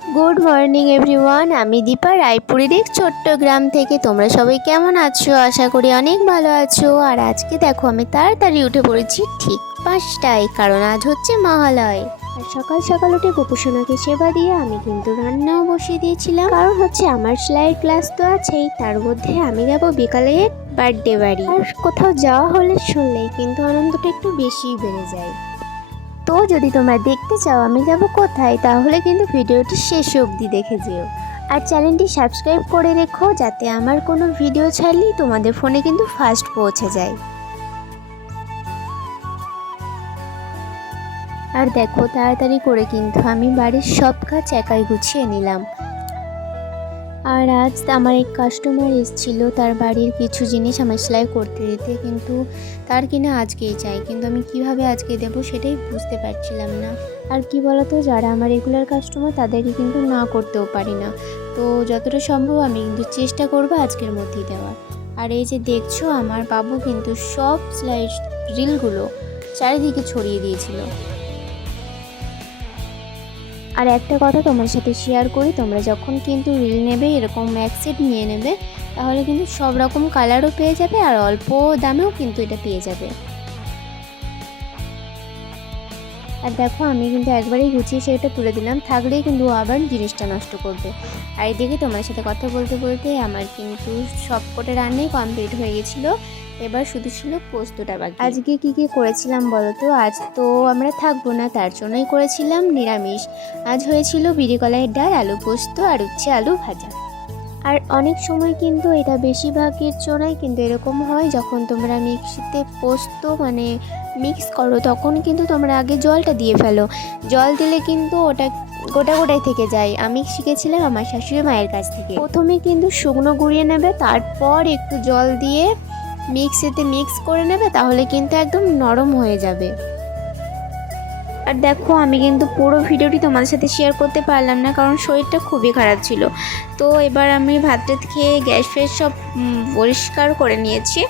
Good morning everyone. আমি দীপা, রায়পুরের এক ছোট্ট গ্রাম থেকে। তোমরা সবাই কেমন আছো? আশা করি অনেক ভালো আছো। আর আজকে দেখো আমি তাড়াতাড়ি উঠে পড়েছি ঠিক 5টায়, কারণ আজ হচ্ছে মহালয়। আর সকাল সকাল উঠে গোপুসোনাকে সেবা দিয়ে আমি কিন্তু রান্নাও বসিয়ে দিয়েছিলাম, কারণ হচ্ছে আমার সেলাইয়ের ক্লাস তো আছেই, তার মধ্যে আমি যাবো বিকালে এক বার্থডে বাড়ি। আর কোথাও যাওয়া হলে শুনলেই কিন্তু আনন্দটা একটু বেশিই বেড়ে যায়। তো যদি তোমরা দেখতে চাও আমি যাব কোথায়, তাহলে কিন্তু ভিডিওটি শেষ অবধি দেখে যেও। আর চ্যানেলটি সাবস্ক্রাইব করে রেখো, যাতে আমার কোনো ভিডিও ছাড়লেই তোমাদের ফোনে কিন্তু ফার্স্ট পৌঁছে যায়। আর দেখো তাড়াতাড়ি করে কিন্তু আমি বাড়ির সব কাজ একাই গুছিয়ে নিলাম। আর আজ আমার এক কাস্টমার এসেছিলো, তার বাড়ির কিছু জিনিস আমার সেলাই করতে দিতে, কিন্তু তার কিনা আজকেই চাই, কিন্তু আমি কিভাবে আজকে দেব সেটাই বুঝতে পারছিলাম না। আর কি বলতো, যারা আমার রেগুলার কাস্টমার তাদেরকে কিন্তু না করতেও পারি না, তো যতটা সম্ভব আমি কিন্তু চেষ্টা করব আজকের মধ্যেই দেওয়ার। আর এই যে দেখছো, আমার বাবু কিন্তু সব সেলাই রিলগুলো চারিদিকে ছড়িয়ে দিয়েছিল। আর একটা কথা তোমার সাথে শেয়ার করি, তোমরা যখন কিন্তু রিল নেবে এরকম এক সেট নিয়ে নেবে, তাহলে কিন্তু সব রকম কালারও পেয়ে যাবে আর অল্প দামেও কিন্তু এটা পেয়ে যাবে। আর দেখো আমি কিন্তু একবারেই গুছিয়ে সেটা তুলে দিলাম, থাকলেই কিন্তু আবার জিনিসটা নষ্ট করবে। আর এদিকে তোমার সাথে কথা বলতে বলতে আমার কিন্তু সব কটা রান্নাই কমপ্লিট হয়ে গেছিলো। এবার শুধু ছিল পোস্তটা বাকি। আজকে কি করেছিলাম বলো তো? আজ তো আমরা থাকবো না, তার জন্যই করেছিলাম নিরামিষ। আজ হয়েছিল বিড়ি কলাইয়ের ডাল, আলু পোস্ত আর উচ্ছে আলু ভাজা। আর অনেক সময় কিন্তু এটা বেশিরভাগের জন্যই কিন্তু এরকম হয়, যখন তোমরা মিক্সিতে পোস্ত মিক্স করো, তখন কিন্তু তোমরা আগে জলটা দিয়ে ফেলো। জল দিলে কিন্তু ওটা গোটাই থেকে যায়। আমি শিখেছিলাম আমার শাশুড়ি মায়ের কাছ থেকে। প্রথমে কিন্তু শুকনো গুঁড়িয়ে নেবে, তারপর একটু জল দিয়ে মিক্সিতে মিক্স করে নেবে, তাহলে কিন্তু একদম নরম হয়ে যাবে। আর দেখো আমি কিন্তু পুরো ভিডিওটি তোমাদের সাথে শেয়ার করতে পারলাম না, কারণ শরীরটা খুবই খারাপ ছিল। তো এবার আমি ভাত খেয়ে গ্যাস ফ্যাস সব পরিষ্কার করে নিয়েছি।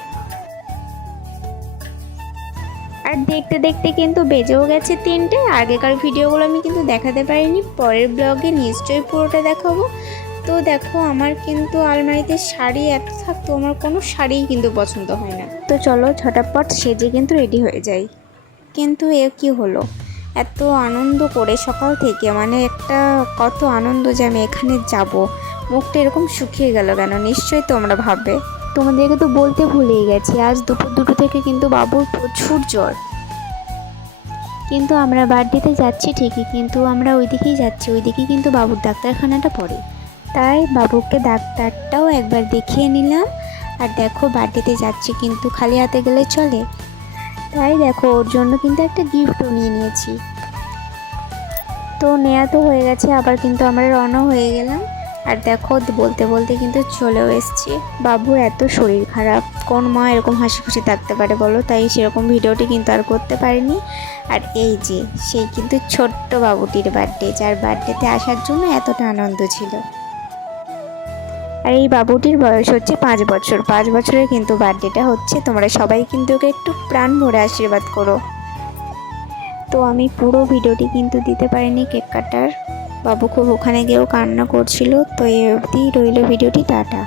আর দেখতে দেখতে কিন্তু বেজেও গেছে 3টে। আগেকার ভিডিওগুলো আমি কিন্তু দেখাতে পারিনি, পরের ব্লগে নিশ্চয়ই পুরোটা দেখাবো। তো দেখো আমার কিন্তু আলমারিতে শাড়ি এত থাকতো, আমার কোনো শাড়িই কিন্তু পছন্দ হয় না। তো চলো ঝটাপট সেজে কিন্তু রেডি হয়ে যাই। কিন্তু এ কি হলো, এত আনন্দ করে সকাল থেকে, একটা কত আনন্দ যে আমি এখানে যাব, মুখটা এরকম শুকিয়ে গেল কেন? নিশ্চয়ই তোমরা ভাববে। তোমাদেরকে তো বলতে ভুলেই গেছি, আজ দুপুর 2টো থেকে কিন্তু বাবুর প্রচুর জ্বর। কিন্তু আমরা বার্থডেতে যাচ্ছি ঠিকই, কিন্তু আমরা ওইদিকেই যাচ্ছি, ওইদিকেই কিন্তু বাবুর ডাক্তারখানাটা পড়ে, তাই বাবুকে ডাক্তারটাও একবার দেখিয়ে নিলাম। আর দেখো বার্থডেতে যাচ্ছি, কিন্তু খালি হাতে গেলে চলে? তাই দেখো ওর জন্য কিন্তু একটা গিফটও নিয়ে নিয়েছি। তো নেওয়া তো হয়ে গেছে, আবার কিন্তু আমরা রওনা হয়ে গেলাম। আর দেখো বলতে বলতে কিন্তু চলেও এসেছি। বাবুর এত শরীর খারাপ, কোন মা এরকম হাসি খুশি থাকতে পারে বলো? তাই সেরকম ভিডিওটি কিন্তু আর করতে পারিনি। আর এই যে সেই কিন্তু ছোট্ট বাবুটির বার্থডে, যার বার্থডেতে আসার জন্য এতটা আনন্দ ছিল। আর এই বাবুটির বয়স হচ্ছে 5 বছর। 5 বছরের কিন্তু বার্থডেটা হচ্ছে। তোমরা সবাই কিন্তু ওকে একটু প্রাণ ভরে আশীর্বাদ করো। তো আমি পুরো ভিডিওটি কিন্তু দিতে পারিনি কেক কাটার, বাবু খুব ওখানে গিয়েও কান্না করছিল। তো এই অবধি রইল ভিডিওটি, টাটা।